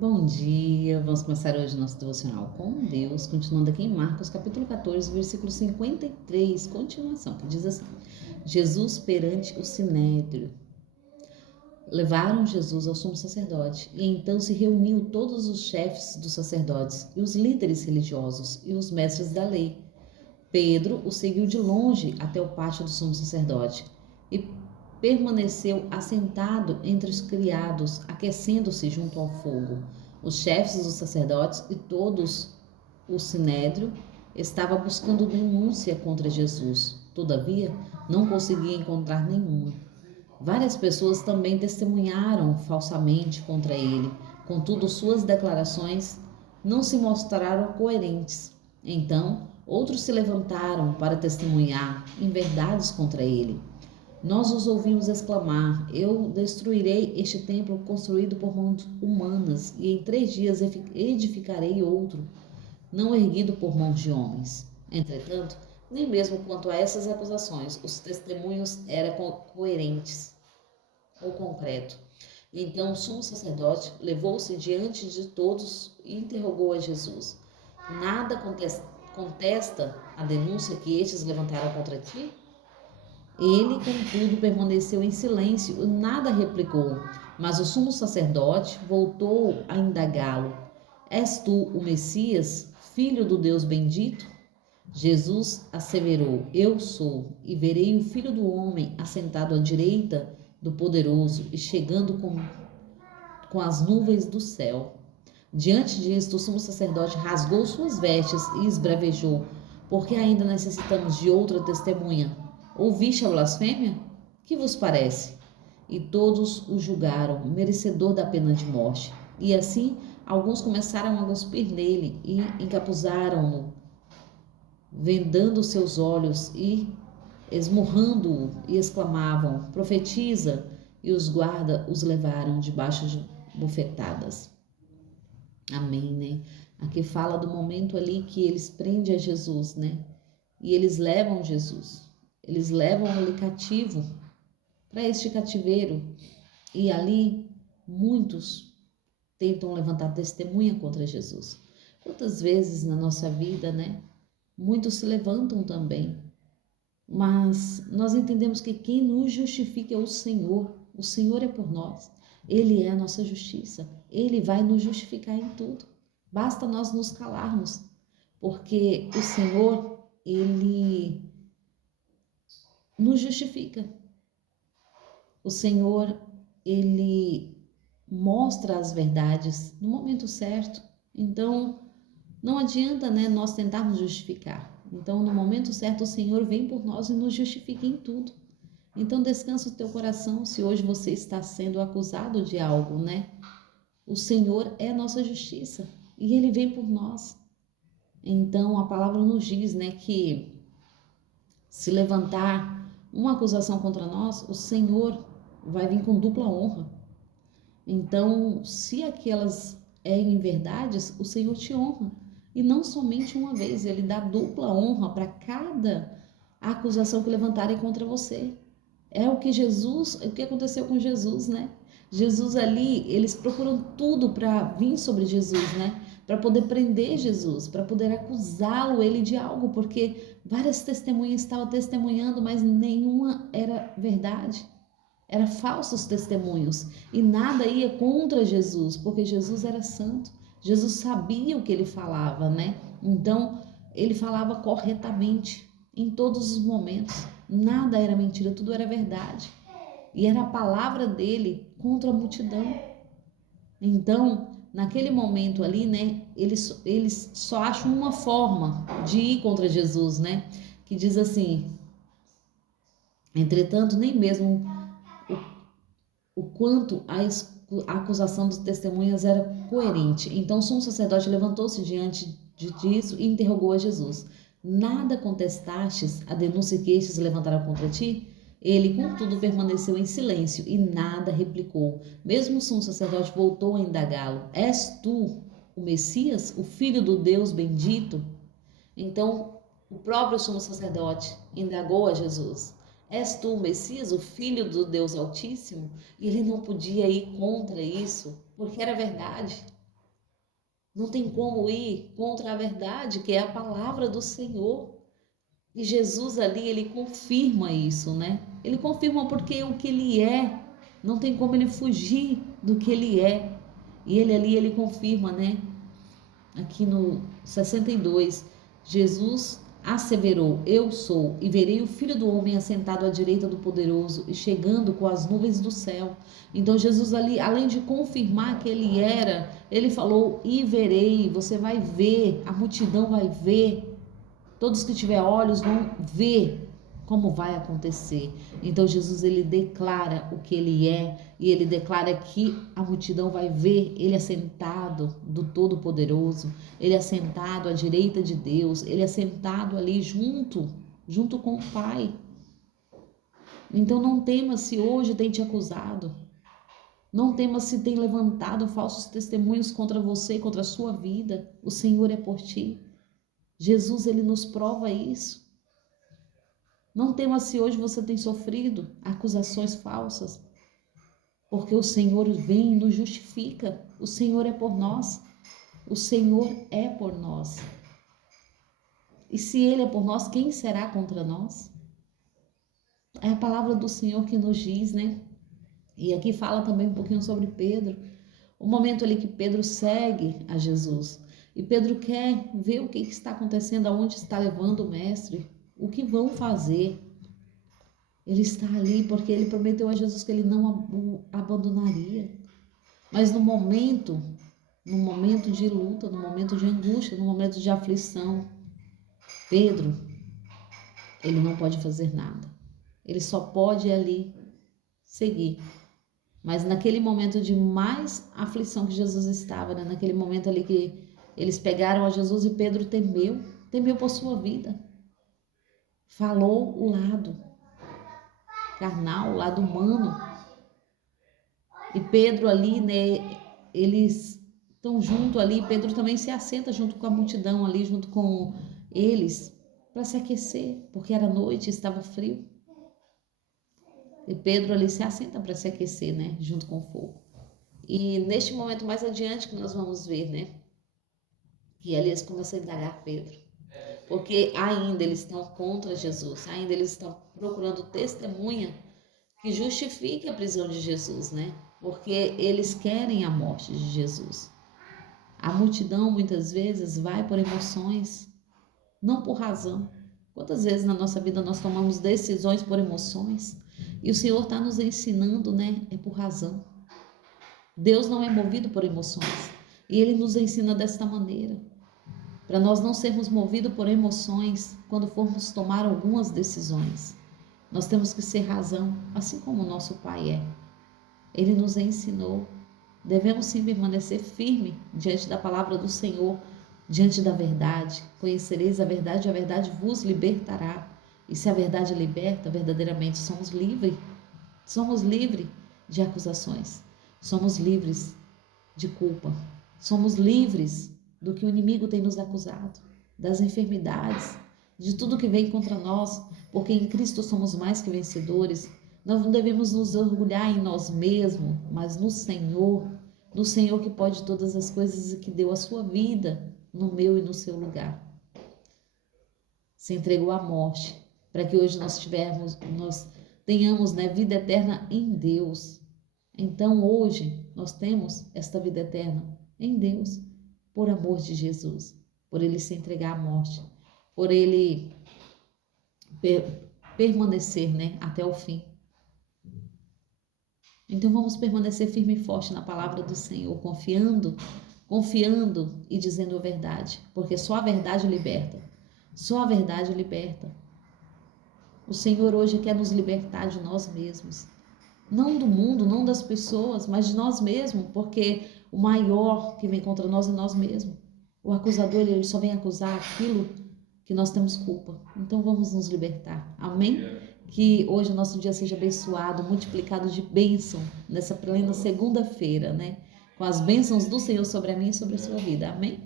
Bom dia, vamos começar hoje nosso devocional com Deus, continuando aqui em Marcos capítulo 14, versículo 53, continuação, que diz assim: Jesus perante o sinédrio. Levaram Jesus ao sumo sacerdote, e então se reuniu todos os chefes dos sacerdotes, e os líderes religiosos, e os mestres da lei. Pedro o seguiu de longe até o pátio do sumo sacerdote, e permaneceu assentado entre os criados, aquecendo-se junto ao fogo. Os chefes dos sacerdotes e todos o sinédrio estava buscando denúncia contra Jesus. Todavia, não conseguia encontrar nenhuma. Várias pessoas também testemunharam falsamente contra ele. Contudo, suas declarações não se mostraram coerentes. Então, outros se levantaram para testemunhar inverdades contra ele. Nós os ouvimos exclamar: Eu destruirei este templo construído por mãos humanas, e em 3 dias edificarei outro, não erguido por mãos de homens. Entretanto, nem mesmo quanto a essas acusações, os testemunhos eram coerentes ou concreto. Então o sumo sacerdote levou-se diante de todos e interrogou a Jesus: Nada contesta a denúncia que estes levantaram contra ti? Ele, contudo, permaneceu em silêncio e nada replicou. Mas o sumo sacerdote voltou a indagá-lo: És tu o Messias, filho do Deus bendito? Jesus asseverou: Eu sou, e verei o Filho do Homem assentado à direita do Poderoso e chegando com as nuvens do céu. Diante disto, o sumo sacerdote rasgou suas vestes e esbravejou: Por que ainda necessitamos de outra testemunha? Ouviste a blasfêmia? Que vos parece? E todos o julgaram merecedor da pena de morte. E assim, alguns começaram a cuspir nele e encapuzaram-no, vendando seus olhos e esmurrando-o, e exclamavam: Profetiza! E os guardas os levaram debaixo de bofetadas. Amém, né? Aqui fala do momento ali que eles prendem a Jesus, né? E eles levam Jesus. Eles levam ele cativo para este cativeiro. E ali muitos tentam levantar testemunha contra Jesus. Quantas vezes na nossa vida, né? Muitos se levantam também. Mas nós entendemos que quem nos justifica é o Senhor. O Senhor é por nós. Ele é a nossa justiça. Ele vai nos justificar em tudo. Basta nós nos calarmos, porque o Senhor, Ele nos justifica. O Senhor, Ele mostra as verdades no momento certo. Então, não adianta, né, nós tentarmos justificar. Então, no momento certo, o Senhor vem por nós e nos justifica em tudo. Então, descansa o teu coração se hoje você está sendo acusado de algo, né? O Senhor é a nossa justiça e Ele vem por nós. Então, a palavra nos diz, né, que se levantar uma acusação contra nós, o Senhor vai vir com dupla honra. Então, se aquelas em verdades, o Senhor te honra. E não somente uma vez, Ele dá dupla honra para cada acusação que levantarem contra você. É o que aconteceu com Jesus, né? Jesus ali, eles procuram tudo para vir sobre Jesus, né? Para poder prender Jesus, para poder acusá-lo ele de algo, porque várias testemunhas estavam testemunhando, mas nenhuma era verdade. Eram falsos testemunhos e nada ia contra Jesus, porque Jesus era santo. Jesus sabia o que ele falava, né? Então, ele falava corretamente em todos os momentos. Nada era mentira, tudo era verdade. E era a palavra dele contra a multidão. Então, naquele momento ali, né, eles só acham uma forma de ir contra Jesus, né? Que diz assim: Entretanto, nem mesmo o quanto a acusação dos testemunhas era coerente. Então, o sumo sacerdote levantou-se diante disso e interrogou a Jesus: Nada contestastes a denúncia que estes levantaram contra ti? Ele, contudo, permaneceu em silêncio e nada replicou. Mesmo o sumo sacerdote voltou a indagá-lo: És tu o Messias, o Filho do Deus bendito? Então, o próprio sumo sacerdote indagou a Jesus: És tu o Messias, o Filho do Deus Altíssimo? E ele não podia ir contra isso, porque era verdade. Não tem como ir contra a verdade, que é a palavra do Senhor. E Jesus ali, ele confirma isso, né? Ele confirma porque o que ele é, não tem como ele fugir do que ele é. E ele ali, ele confirma, né? Aqui no 62, Jesus asseverou: Eu sou, e verei o Filho do Homem assentado à direita do Poderoso e chegando com as nuvens do céu. Então Jesus ali, além de confirmar que ele era, ele falou: E verei, você vai ver, a multidão vai ver. Todos que tiver olhos vão ver como vai acontecer. Então Jesus, ele declara o que ele é, e ele declara que a multidão vai ver ele assentado do Todo-Poderoso, ele assentado à direita de Deus, ele assentado ali junto com o Pai. Então não tema se hoje tem te acusado. Não tema se tem levantado falsos testemunhos contra você, contra a sua vida. O Senhor é por ti. Jesus, ele nos prova isso. Não tema se hoje você tem sofrido acusações falsas, porque o Senhor vem e nos justifica. O Senhor é por nós. O Senhor é por nós. E se Ele é por nós, quem será contra nós? É a palavra do Senhor que nos diz, né? E aqui fala também um pouquinho sobre Pedro. O momento ali que Pedro segue a Jesus. E Pedro quer ver o que está acontecendo, aonde está levando o mestre, o que vão fazer. Ele está ali porque ele prometeu a Jesus que ele não o abandonaria. Mas no momento de luta, no momento de angústia, no momento de aflição, Pedro, ele não pode fazer nada. Ele só pode ali seguir. Mas naquele momento de mais aflição que Jesus estava, né? Naquele momento ali que eles pegaram a Jesus e Pedro temeu por sua vida. Falou o lado carnal, o lado humano. E Pedro ali, né? Eles estão junto ali. Pedro também se assenta junto com a multidão ali, junto com eles, para se aquecer, porque era noite, estava frio. E Pedro ali se assenta para se aquecer, né? Junto com o fogo. E neste momento mais adiante que nós vamos ver, né? Que ali eles começam a indagar Pedro. Porque ainda eles estão contra Jesus, ainda eles estão procurando testemunha que justifique a prisão de Jesus, né? Porque eles querem a morte de Jesus. A multidão muitas vezes vai por emoções, não por razão. Quantas vezes na nossa vida nós tomamos decisões por emoções? E o Senhor está nos ensinando, né? É por razão. Deus não é movido por emoções. E Ele nos ensina desta maneira. Para nós não sermos movidos por emoções quando formos tomar algumas decisões. Nós temos que ser razão, assim como o nosso Pai é. Ele nos ensinou. Devemos sim permanecer firme diante da palavra do Senhor, diante da verdade. Conhecereis a verdade vos libertará. E se a verdade liberta, verdadeiramente somos livres. Somos livres de acusações. Somos livres de culpa. Somos livres do que o inimigo tem nos acusado, das enfermidades, de tudo que vem contra nós, porque em Cristo somos mais que vencedores. Nós não devemos nos orgulhar em nós mesmos, mas no Senhor que pode todas as coisas e que deu a sua vida no meu e no seu lugar. Se entregou à morte, para que hoje nós tenhamos, né, vida eterna em Deus. Então hoje nós temos esta vida eterna em Deus, por amor de Jesus, por Ele se entregar à morte, por Ele permanecer, né, até o fim. Então vamos permanecer firme e forte na palavra do Senhor, confiando e dizendo a verdade, porque só a verdade liberta. Só a verdade liberta. O Senhor hoje quer nos libertar de nós mesmos. Não do mundo, não das pessoas, mas de nós mesmos, porque o maior que vem contra nós é nós mesmos. O acusador, ele só vem acusar aquilo que nós temos culpa. Então vamos nos libertar. Amém? Que hoje o nosso dia seja abençoado, multiplicado de bênção nessa plena segunda-feira, né? Com as bênçãos do Senhor sobre a mim e sobre a sua vida. Amém?